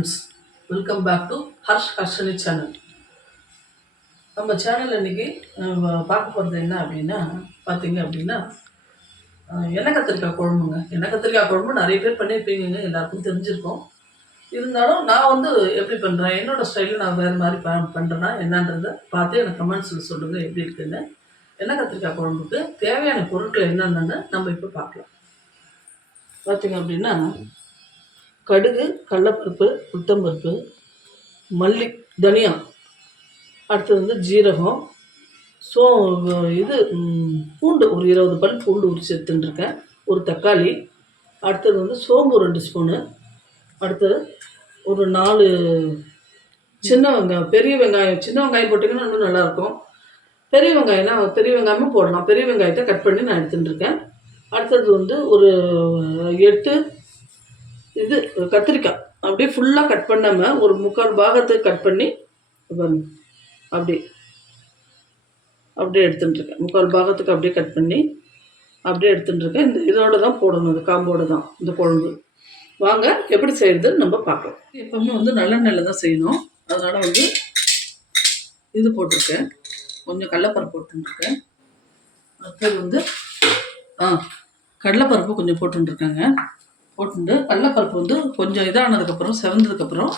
Friends welcome back to Harsh Harshini channel நம்ம channel இன்னைக்கு நம்ம பார்க்க போகிறது என்ன அப்படின்னா பார்த்தீங்க அப்படின்னா அஹ், எண்ணெய் கத்திரிக்காய் குழம்புங்க. எண்ணெய் கத்திரிக்காய் குழம்பு நிறைய பேர் பண்ணியிருப்பீங்க எல்லாருக்கும் தெரிஞ்சிருக்கோம். இருந்தாலும் நான் வந்து எப்படி பண்ணுறேன் என்னோடய ஸ்டைலில் நான் வேறு மாதிரி ப பண்ணுறேன்னா என்னன்றதை பார்த்து எனக்கு கமெண்ட்ஸில் சொல்லுங்கள் எப்படி இருக்குன்னு. எண்ணெய் கத்திரிக்காய் குழம்புக்கு தேவையான பொருட்கள் என்னென்னு நம்ம இப்போ பார்க்கலாம். பார்த்தீங்க அப்படின்னா கடுகு கடலப்பருப்பு உளுத்தம்பருப்பு மல்லி தனியா. அடுத்தது வந்து ஜீரகம். சோ இது பூண்டு ஒரு இருபது பல் பூண்டு உரிச்சு எடுத்துட்டுருக்கேன் ஒரு தக்காளி. அடுத்தது வந்து சோம்பு ரெண்டு ஸ்பூனு. அடுத்தது ஒரு நாலு சின்ன வெங்காயம் பெரிய வெங்காயம். சின்ன வெங்காயம் போட்டிங்கன்னா இன்னும் நல்லாயிருக்கும். பெரிய வெங்காயம்னா பெரிய வெங்காயமும் போடலாம். பெரிய வெங்காயத்தை கட் பண்ணி நான் எடுத்துட்டுருக்கேன் அடுத்தது வந்து ஒரு எட்டு இது கத்திரிக்காய். அப்படியே ஃபுல்லாக கட் பண்ணாமல் ஒரு முக்கால் பாகத்தை கட் பண்ணி பாருங்க அப்படி அப்படியே எடுத்துட்டுருக்கேன் முக்கால் பாகத்துக்கு அப்படியே கட் பண்ணி அப்படியே எடுத்துட்டுருக்கேன் இந்த இதோடு தான் போடணும் இந்த காம்போடு தான் இந்த குழம்பு. வாங்க எப்படி செய்யறதுன்னு நம்ம பார்க்கலாம். எப்பவுமே வந்து நல்லெண்ணெயில் தான் செய்யணும். அதனால் வந்து இது போட்டிருக்கேன். கொஞ்சம் கடலப்பருப்பு போட்டுருக்கேன் அடுத்தது வந்து ஆ கடலைப்பருப்பு கொஞ்சம் போட்டுருக்கேங்க போட்டுட்டு கடலைப்பருப்பு வந்து கொஞ்சம் இதானதுக்கப்புறம் செவந்ததுக்கப்புறம்.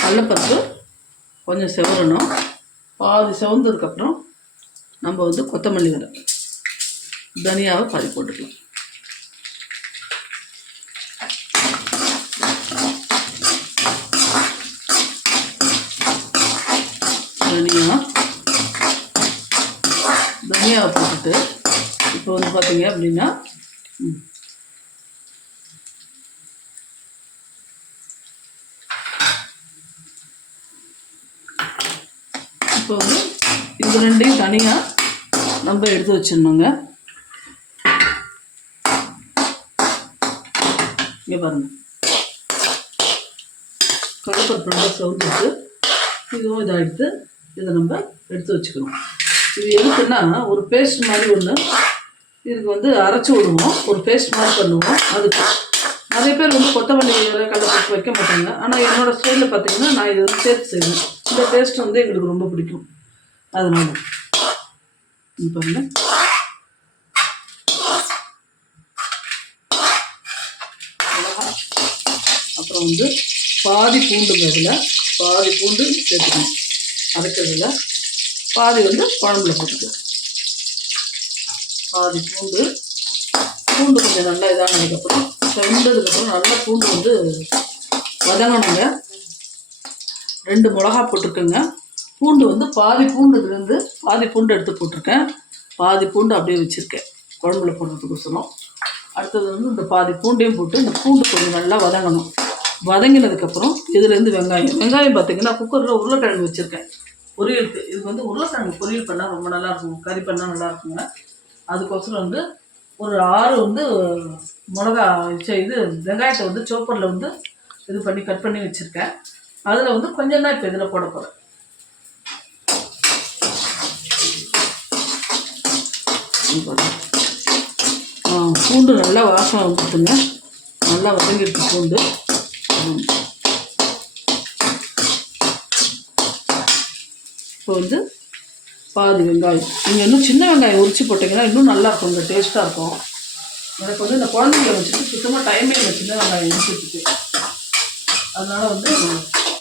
கடலைப்பருப்பு கொஞ்சம் செவரணும் பாதி செவந்ததுக்கப்புறம் நம்ம வந்து கொத்தமல்லி வரை தனியாவை பாதி போட்டுக்கலாம் தனியா தனியாவை போட்டுட்டு இப்போ வந்து பார்த்தீங்க அப்படின்னா இப்போ வந்து இது ரெண்டையும் தனியாக நம்ம எடுத்து வச்சிடணுங்க. இங்கே பாருங்க. கடப்பருப்பு நல்லா சவுந்துட்டு இதுவும் இதை எடுத்து இதை நம்ம எடுத்து வச்சுக்கணும். இது எதுக்குன்னா ஒரு பேஸ்ட் மாதிரி ஒன்று இதுக்கு வந்து அரைச்சி விடுவோம். ஒரு பேஸ்ட் மாதிரி பண்ணுவோம். அதுக்கு நிறைய பேர் வந்து கொத்தமல்லி இலை போட்டு வைக்க மாட்டாங்க. ஆனால் என்னோட ஸ்டைலில் பார்த்தீங்கன்னா நான் இதை வந்து சேர்த்து செய்வேன். இந்த டேஸ்ட் வந்து எங்களுக்கு ரொம்ப பிடிக்கும். அதனால. இது அப்புறம் வந்து பாதி பூண்டுங்க இதில். பாதி பூண்டு சேர்த்துக்கணும். அரைக்கிறதுல. பாதி வந்து குழம்புல போட்டுக்கு. பாதி பூண்டு. பூண்டு கொஞ்சம் நல்லா இதானதுக்கப்புறம் வெந்ததுக்கப்புறம் நல்லா பூண்டு வந்து வதங்கணுங்க. ரெண்டு மிளகா போட்டிருக்கேங்க பூண்டு வந்து பாதி பூண்டு இதுலேருந்து பாதி பூண்டு எடுத்து போட்டிருக்கேன். பாதி பூண்டு அப்படியே வச்சுருக்கேன். குழம்புல போடுறதுக்கோசரம். அடுத்தது வந்து இந்த பாதி பூண்டையும் போட்டு இந்த பூண்டு கொஞ்சம் நல்லா வதங்கணும். வதங்கினதுக்கப்புறம் இதுலேருந்து வெங்காயம். வெங்காயம் பார்த்தீங்கன்னா குக்கரில் உருளைக்கிழங்கு வச்சுருக்கேன். பொரியலுக்கு. இதுக்கு வந்து உருளைக்கிழங்கு பொரியல் பண்ணால் ரொம்ப நல்லா இருக்கும் கறி பண்ணால் நல்லா இருக்குங்க அதுக்கோசரம் வந்து ஒரு ஆறு வந்து மிளகா இது வெங்காயத்தை வந்து சோப்பரில் வந்து இது பண்ணி கட் பண்ணி வச்சுருக்கேன். அதில் வந்து கொஞ்சம் தான் இப்போ இதில் போட போகிறேன் பூண்டு நல்லா வாசம் வந்துட்டுங்க. நல்லா வதங்கிருக்கு பூண்டு. இப்போ வந்து பாதி வெங்காயம். நீங்கள் இன்னும் சின்ன வெங்காயம் உரிச்சு போட்டிங்கன்னா இன்னும் நல்லா இருக்கும். இந்த டேஸ்ட்டாக இருக்கும். எனக்கு வந்து இந்த குழந்தைங்கள வச்சுட்டு சுத்தமாக டைமே இல்லை சின்ன வெங்காயம் உரிச்சிட்டு அதனால் வந்து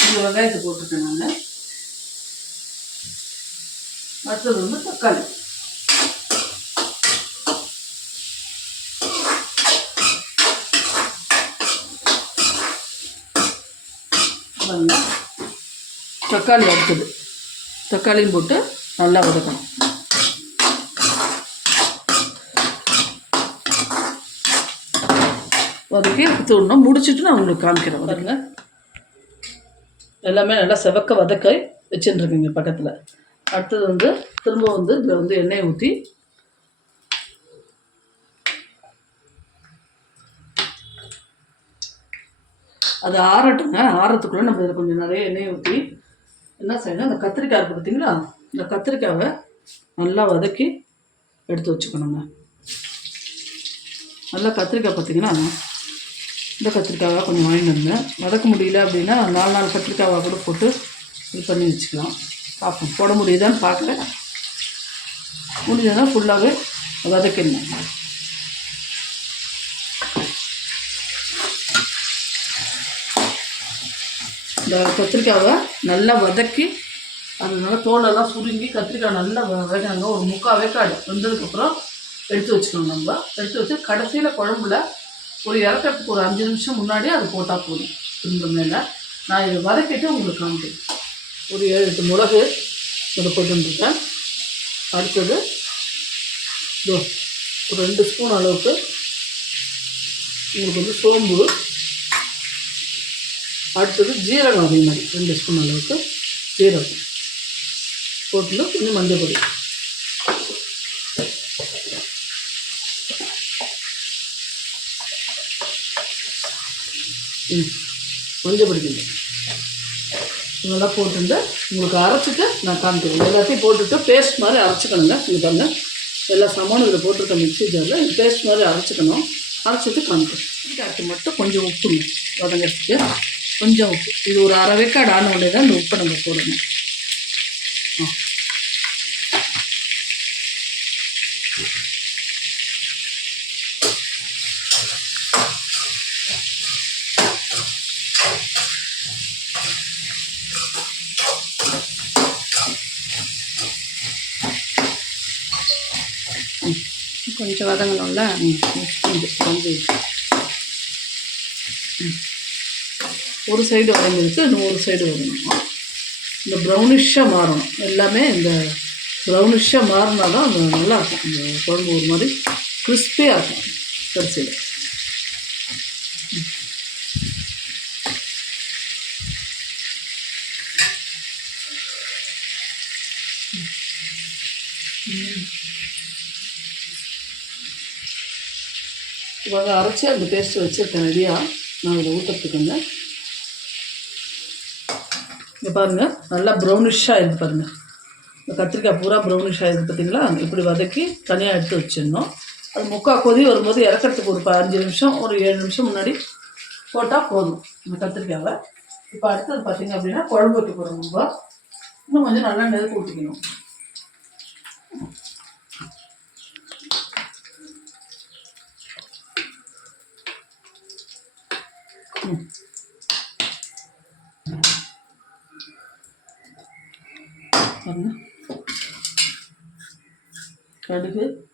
இந்த வெங்காயத்தை போட்டுருக்கேன் நான். அடுத்தது வந்து தக்காளி. தக்காளி அடுத்தது. தக்காளியும் போட்டு நல்லா வதக்கணும். வதக்கி தூடணும் முடிச்சுட்டு நான் உங்களுக்கு காமிக்கிறேன். வதக்குங்க. எல்லாமே நல்லா செவக்க வதக்க வச்சுட்டுருக்கீங்க பக்கத்தில். அடுத்தது வந்து திரும்ப வந்து இதில் வந்து எண்ணெயை ஊற்றி அது ஆறட்டுங்க. ஆறத்துக்குள்ளே நம்ம இதில் கொஞ்சம் நிறைய எண்ணெயை ஊற்றி என்ன செய்யணும்? அந்த கத்திரிக்காய் இருக்குது பார்த்தீங்களா இந்த கத்திரிக்காவை நல்லா வதக்கி எடுத்து வச்சுக்கணுங்க. நல்லா கத்திரிக்காய் பார்த்தீங்கன்னா இந்த கத்திரிக்காவை கொஞ்சம் வாங்கிட்டு வந்தேன் வதக்க முடியல அப்படின்னா நாலு நாலு கத்திரிக்காவை கூட போட்டு இது பண்ணி வச்சுக்கலாம். பார்ப்போம். போட முடியுதான்னு பார்க்குறேன் முடிஞ்சதுன்னா ஃபுல்லாகவே வதக்கிடணும். இந்த கத்திரிக்காவை நல்லா வதக்கி அதனால தோலெல்லாம் சுருங்கி கத்திரிக்காய் நல்லா வ- வேகாங்க ஒரு முக்கால் வேக்காடு வெந்ததுக்கப்புறம் எடுத்து வச்சுக்கணும் நம்ம. எடுத்து வச்சு கடைசியில் குழம்புல ஒரு இறக்கிறதுக்கு ஒரு அஞ்சு நிமிஷம் முன்னாடி அது போட்டால் போதும். திரும்ப மேலே. நான் இதை வதக்கிட்டு உங்களுக்கு காமிக்கிறேன். ஒரு ஏழு எட்டு மிளகு இதை போட்டுருக்கேன் அடுத்தது ஒரு ரெண்டு ஸ்பூன் அளவுக்கு உங்களுக்கு வந்து சோம்பு அடுத்தது ஜீரகம் அதே மாதிரி ரெண்டு ஸ்பூன் அளவுக்கு ஜீரகம். போட்டு கொஞ்சம் மஞ்சள் பொடி. ம் மஞ்சள் பொடி கொஞ்சம். இதெல்லாம் போட்டுட்டு உங்களுக்கு அரைச்சிட்டு நான் காமிக்கிறேன். எல்லாத்தையும் போட்டுட்டு பேஸ்ட் மாதிரி அரைச்சிக்கணுங்க. இங்கே பாருங்க எல்லா சாமானும் இதில் போட்டிருக்க மிக்ஸி ஜாரில் பேஸ்ட் மாதிரி அரைச்சிக்கணும். அரைச்சிட்டு காமிக்கிறேன். இதுக்கு மட்டும் கொஞ்சம் உப்புணும் வதங்கிறதுக்கு கொஞ்சம் உப்பு இது ஒரு அரை வேக்காடு ஆன உடனே தான் இந்த உப்பை நம்ம போடணும். ஆ. கொஞ்சம் வதங்கணும்ல? ம், கொஞ்சம். ம். ஒரு சைடு வரைஞ்சிருக்கு இன்னும் ஒரு சைடு வரையணும் இந்த ப்ரௌனிஷாக மாறணும். எல்லாமே இந்த ப்ரௌனிஷாக மாறினா தான் அது நல்லா இருக்கும் இந்த குழம்பு ஒரு மாதிரி கிறிஸ்பியாக இருக்கும் கடைசியில். இವಾಗ அரைச்சி அந்த பேஸ்ட்டு வச்சுருக்கேன் ரெடியாக நான் இதை ஊற்றுறதுக்கு இங்கே பாருங்கள் நல்லா ப்ரௌனிஷாக இருக்குது பாருங்கள் இந்த கத்திரிக்காய் பூரா ப்ரௌனிஷ் ஆகிடுது பார்த்தீங்களா இப்படி வதக்கி தனியாக எடுத்து வச்சிடணும். அது முக்கால் கொதி வரும்போது இறக்கறதுக்கு ஒரு பதினஞ்சு நிமிஷம் ஒரு ஏழு நிமிஷம் முன்னாடி போட்டால் போதும் இந்த கத்திரிக்காவை. இப்போ அடுத்தது பார்த்தீங்க அப்படின்னா குழம்பு வைக்க போகிறோம் நம்ம இன்னும் கொஞ்சம் நல்லா நெருப்பு ஊற்றிக்கணும் கடுகு.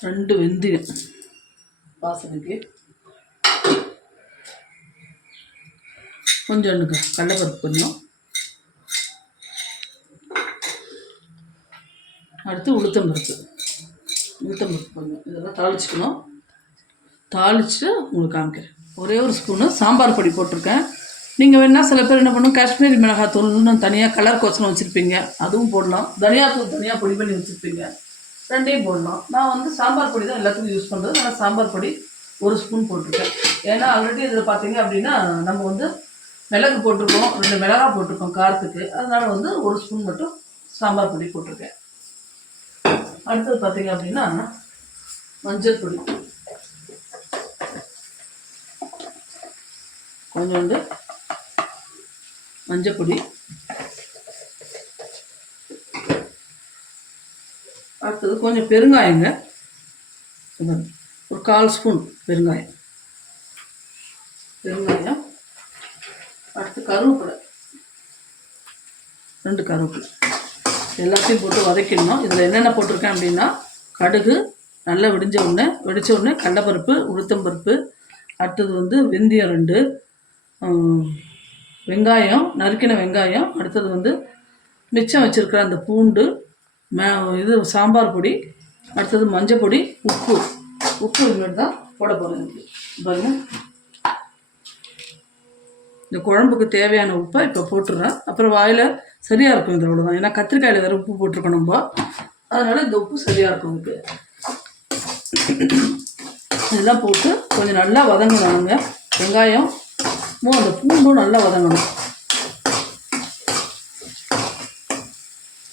ரெண்டு வெந்தயம் வாசனைக்கு. கொஞ்சம் எனக்கு கடலைப்பருப்பு கொஞ்சம். அடுத்து உளுத்தம்பருப்பு. உளுத்தம்பருப்பு கொஞ்சம். இதெல்லாம் தாளிச்சுக்கணும். தாளிச்சுட்டு உங்களுக்கு காமிக்கிறேன். ஒரே ஒரு ஸ்பூனு சாம்பார் பொடி போட்டிருக்கேன். நீங்கள் வேணால் சில பேர் என்ன பண்ணும்? காஷ்மீரி மிளகாத்தூள்னு தனியாக கலர் கோசனம் வச்சுருப்பீங்க. அதுவும் போடலாம். தனியாத்தூள் தனியாக பொடி பண்ணி வச்சுருப்பீங்க. ரெண்டையும் போடலாம். நான் வந்து சாம்பார் பொடி தான் எல்லாத்துக்கும் யூஸ் பண்ணுறது நான் சாம்பார் பொடி ஒரு ஸ்பூன் போட்டிருக்கேன். ஏன்னா ஆல்ரெடி இதில் பார்த்தீங்க அப்படின்னா நம்ம வந்து மிளகு போட்டிருக்கோம். ரெண்டு மிளகா போட்டிருக்கோம் காரத்துக்கு. அதனால் வந்து ஒரு ஸ்பூன் மட்டும் சாம்பார் பொடி போட்டிருக்கேன். அடுத்தது பார்த்தீங்க அப்படின்னா மஞ்சள் பொடி. கொஞ்சோண்டு மஞ்சப்பொடி அடுத்தது கொஞ்சம் பெருங்காயங்க. ஒரு கால் ஸ்பூன் பெருங்காயம். பெருங்காயம். அடுத்து கருவேப்பிலை. ரெண்டு கருவேப்பிலை. எல்லாத்தையும் போட்டு வதக்கிடணும். இதில் என்னென்ன போட்டிருக்கேன் அப்படின்னா கடுகு நல்லா வெடிஞ்ச உடனே வெடிச்ச உடனே கடலைப்பருப்பு உளுத்தம்பருப்பு அடுத்தது வந்து வெந்தயம் ரெண்டு வெங்காயம் நறுக்கின வெங்காயம் அடுத்தது வந்து மிச்சம் வச்சுருக்கிற அந்த பூண்டு மே இது சாம்பார் பொடி அடுத்தது மஞ்சள் பொடி உப்பு. உப்பு இதுமாரி தான் போட போகிறேன் பாருங்கள் இந்த குழம்புக்கு தேவையான உப்பை இப்போ போட்டுடுறேன் அப்புறம் வாயில் சரியாக இருக்கும் இது அவ்வளோதான் ஏன்னா கத்திரிக்காயில் வேறு உப்பு போட்டிருக்கோம் நம்ம. அதனால் இந்த உப்பு சரியாக இருக்கும் உங்களுக்கு இதெல்லாம் போட்டு கொஞ்சம் நல்லா வதங்கணும் வெங்காயம் பூ அந்த பூண்டும் நல்லா வதங்கணும்.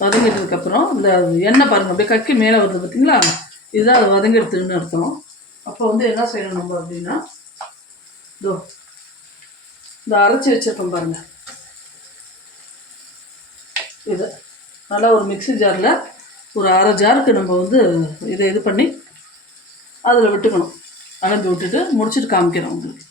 வதங்கிட்டதுக்கப்புறம் இந்த எண்ணெய் பாருங்கள் அப்படியே கக்கி மேலே வருது பார்த்தீங்களா? இதுதான் அது வதங்கிடுத்துன்னு அர்த்தம். அப்போ வந்து என்ன செய்யணும் நம்ம அப்படின்னா இதோ இந்த அரைச்சி வச்சிருக்கோம் பாருங்கள் இது நல்லா ஒரு மிக்சி ஜாரில் ஒரு அரை ஜாருக்கு நம்ம வந்து இதை இது பண்ணி அதில் விட்டுக்கணும். அளந்து விட்டுட்டு முடிச்சுட்டு காமிக்கிறோம் உங்களுக்கு.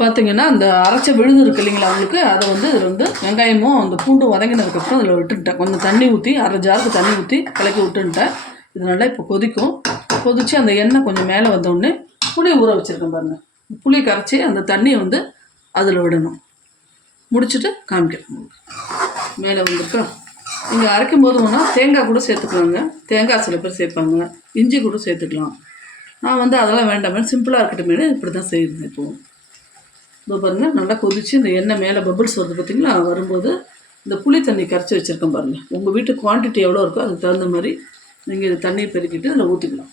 பார்த்தீங்கன்னா அந்த அரைச்ச விழுது இருக்கு இல்லைங்களா அவங்களுக்கு அதை வந்து இதில் வந்து வெங்காயமும் அந்த பூண்டு வதங்கினதுக்கப்புறம் அதில் விட்டுட்டேன். கொஞ்சம் தண்ணி ஊற்றி அரை ஜாருக்கு தண்ணி ஊற்றி கலக்கி விட்டுன்ட்டேன் இது நல்லா இப்போ கொதிக்கும். கொதித்து அந்த எண்ணெய் கொஞ்சம் மேலே வந்தோடனே புளி ஊற வச்சுருக்கேன் பாருங்கள் புளி கரைச்சி அந்த தண்ணியை வந்து அதில் விடணும். முடிச்சுட்டு காமிக்கிறேன் மேலே வந்திருக்கா? இங்கே அரைக்கும் போது வேணால் தேங்காய் கூட சேர்த்துக்கலாங்க. தேங்காய் சில பேர் சேர்ப்பாங்க. இஞ்சி கூட சேர்த்துக்கலாம். நான் வந்து அதெல்லாம் வேண்டாமே. சிம்பிளாக இருக்கட்டுமே இப்படி தான் செய்யுது இப்போது இதோ பாருங்க நல்லா கொதிச்சு இந்த எண்ணெய் மேலே பபிள்ஸ் வருது பார்த்தீங்களா வரும்போது இந்த புளி தண்ணி கரைச்சி வச்சுருக்கேன் பாருங்கள் உங்கள் வீட்டு குவான்டிட்டி எவ்வளோ இருக்கோ அதுக்கு தகுந்த மாதிரி நீங்கள் இது தண்ணியை பெருக்கிட்டு அதில் ஊற்றிக்கலாம்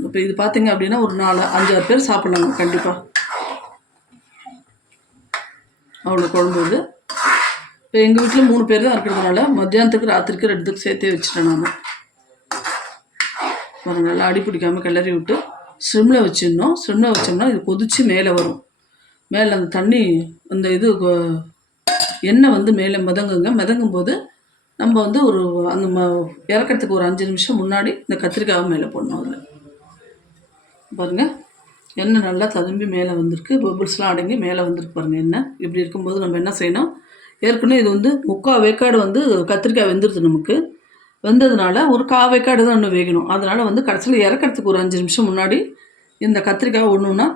இப்போ இது பார்த்தீங்க அப்படின்னா ஒரு நாலு அஞ்சாறு பேர் சாப்பிட்லாங்க கண்டிப்பாக அவ்வளோ குழம்பு இது. இப்போ எங்கள் வீட்டில் மூணு பேர் தான் இருக்கிறதுனால மத்தியானத்துக்கு ராத்திரிக்கு ரெண்டுத்துக்கு சேர்த்தே வச்சுட்டேன் நான். பாருங்கள் நல்லா அடி பிடிக்காம கிளறி விட்டு ஸ்லிம்மில் வச்சிடணும். ஸ்லிம்மில் வச்சோம்னா இது கொதித்து மேலே வரும். மேலே அந்த தண்ணி அந்த இது எண்ணெய் வந்து மேலே மிதங்குங்க. மிதங்கும் போது நம்ம வந்து ஒரு அந்த ம இறக்கிறதுக்கு ஒரு அஞ்சு நிமிஷம் முன்னாடி இந்த கத்திரிக்காவை மேலே போடணும் அதில். பாருங்கள் எண்ணெய் நல்லா ததும்பி மேலே வந்திருக்கு. பபுள்ஸ்லாம் அடங்கி மேலே வந்திருக்கு பாருங்கள் எண்ணெய். இப்படி இருக்கும்போது நம்ம என்ன செய்யணும்? ஏற்கனவே இது வந்து முக்கால் வேக்காடு வந்து கத்திரிக்காய் வெந்துருது நமக்கு. வெந்ததுனால ஒரு காவைக்காடு தான் இன்னும் வேகணும். அதனால் வந்து கடைசியில் இறக்கிறதுக்கு ஒரு அஞ்சு நிமிஷம் முன்னாடி இந்த கத்திரிக்காய் ஒன்று ஒன்றா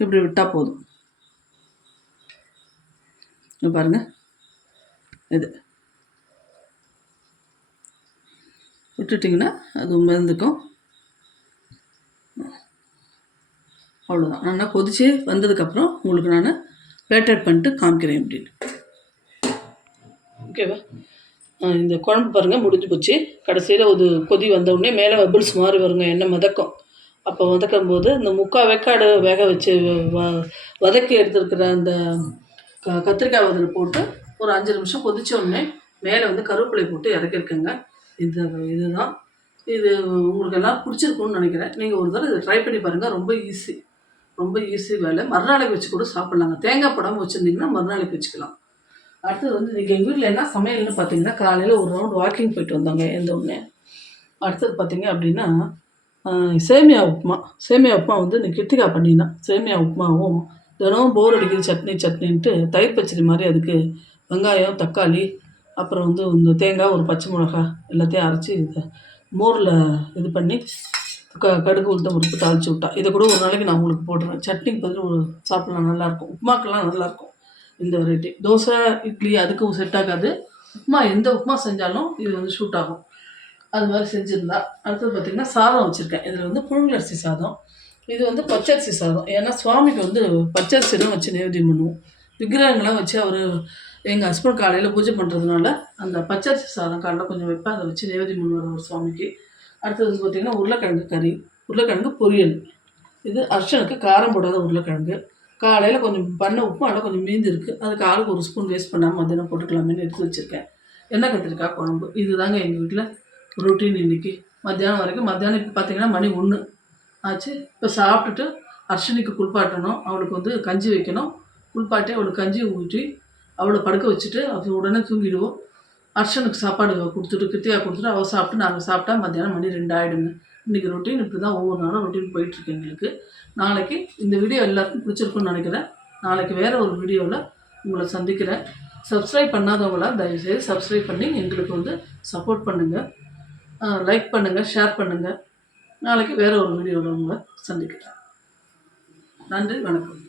இப்படி விட்டால் போதும். பாருங்கள் இது. விட்டுட்டிங்கன்னா அது மருந்துக்கும் அவ்வளோதான் நல்லா கொதிச்சு வந்ததுக்கப்புறம் உங்களுக்கு நான் பேட்டட் பண்ணிட்டு காமிக்கிறேன் அப்படின்னு. ஓகேவா இந்த குழம்பு பாருங்கள் முடிஞ்சு போச்சு. கடைசியில் ஒரு கொதி வந்தவுடனே மேலே பபிள்ஸ் மாதிரி வருங்க எண்ணெய் மிதக்கும். அப்போ வதக்கும் போது இந்த முக்கால் வெக்காடு வேக வச்சு வ வதக்கி எடுத்துருக்கிற அந்த க கத்திரிக்காய் அதில் போட்டு ஒரு அஞ்சு நிமிஷம் கொதிச்ச உடனே மேலே வந்து கருவேப்பிலை போட்டு இறக்கிருக்கேங்க இந்த இதுதான். இது உங்களுக்கு எல்லாம் பிடிச்சிருக்கும்னு நினைக்கிறேன். நீங்கள் ஒரு தடவை இதை ட்ரை பண்ணி பாருங்கள் ரொம்ப ஈஸி ரொம்ப ஈஸி வேலை. மறுநாளைக்கு வச்சு கூட சாப்பிட்லாங்க. தேங்காய் படம் வச்சுருந்தீங்கன்னா மறுநாளைக்கு வச்சுக்கலாம். அடுத்தது வந்து இன்றைக்கி எங்கள் வீட்டில் என்ன சமையல்னு பார்த்தீங்கன்னா காலையில் ஒரு ரவுண்ட் வாக்கிங் போயிட்டு வந்தாங்க எந்த உடனே. அடுத்தது பார்த்தீங்க அப்படின்னா சேமியா உப்புமா. சேமியா உப்புமா வந்து நீ கிருத்திகா பண்ணினா சேமியா உப்புமாவும் தினமும் போர் அடிக்குது சட்னி சட்னின்ட்டு தயிர் பச்சடி மாதிரி அதுக்கு வெங்காயம் தக்காளி அப்புறம் வந்து இந்த தேங்காய் ஒரு பச்சை மிளகா எல்லாத்தையும் அரைச்சி இதை மோரில் இது பண்ணி க கடுகு உளுத்தம் பருப்பு தாளிச்சு விட்டா. இதை கூட ஒரு நாளைக்கு நான் உங்களுக்கு போடுறேன் சட்னிக்கு பதில் ஒரு சாப்பிட்லாம் நல்லாயிருக்கும் உப்புமாக்கெல்லாம் நல்லாயிருக்கும் இந்த வெரைட்டி தோசை இட்லி அதுக்கும் செட் ஆகாது. உப்புமா எந்த உப்புமா செஞ்சாலும் இது வந்து ஷூட் ஆகும். அது மாதிரி செஞ்சுருந்தா. அடுத்தது பார்த்திங்கன்னா சாதம் வச்சுருக்கேன். இதில் வந்து புழுங்கலரிசி சாதம். இது வந்து பச்சரிசி சாதம். ஏன்னா சுவாமிக்கு வந்து பச்சரிசி தான் வச்சு நைவேத்தியம் பண்ணுவோம். விக்கிரகங்களாம் வச்சு அவர் எங்கள் ஹஸ்பண்ட் காலையில் பூஜை பண்ணுறதுனால அந்த பச்சரிசி சாதம் காலைல கொஞ்சம் வைப்பேன். அதை வச்சு நைவேத்தியம் பண்ணுவார் ஒரு சுவாமிக்கு. அடுத்தது வந்து பார்த்திங்கன்னா உருளைக்கிழங்கு கறி உருளைக்கிழங்கு பொரியல். இது அர்ச்சனுக்கு காரம் போடாத உருளைக்கிழங்கு. காலையில் கொஞ்சம் பண்ண உப்பு உப்புமாவில் கொஞ்சம் மீந்து இருக்குது அதுக்கு ஆளுக்கு ஒரு ஸ்பூன் வேஸ்ட் பண்ணாமல் மதியானம் போட்டுக்கலாமேன்னு எடுத்து வச்சுருக்கேன். எண்ணெய் கத்திரிக்காய் குழம்பு. இதுதாங்க எங்கள் வீட்டில் ரொட்டீன் இன்னைக்கு. மத்தியானம் வரைக்கும் மத்தியானம் இப்போ பார்த்தீங்கன்னா மணி ஒன்று ஆச்சு. இப்போ சாப்பிட்டுட்டு அர்ஷனிக்கு குளிப்பாட்டணும். அவளுக்கு வந்து கஞ்சி வைக்கணும். குளிப்பாட்டி அவளுக்கு கஞ்சி ஊற்றி அவளை படுக்க வச்சுட்டு அப்படி உடனே தூங்கிடுவோம். அர்ஷனுக்கு சாப்பாடு கொடுத்துட்டு கித்தியாக கொடுத்துட்டு அவள் சாப்பிட்டு நாங்கள் சாப்பிட்டா மத்தியானம் மணி ரெண்டு ஆகிடுங்க இன்றைக்கி ரொட்டீன் இப்படி தான் ஒவ்வொரு நாளும் ரொட்டீன் போயிட்டுருக்கு எங்களுக்கு. நாளைக்கு இந்த வீடியோ எல்லாருக்கும் பிடிச்சிருக்குன்னு நினைக்கிறேன். நாளைக்கு வேறு ஒரு வீடியோவில் உங்களை சந்திக்கிறேன். சப்ஸ்கிரைப் பண்ணாதவங்களா தயவுசெய்து சப்ஸ்கிரைப் பண்ணி எங்களுக்கு வந்து சப்போர்ட் பண்ணுங்கள் லைக் பண்ணுங்கள் ஷேர் பண்ணுங்கள் நாளைக்கு வேறு ஒரு வீடியோவில் உங்களை சந்திக்கிறேன். நன்றி வணக்கம்.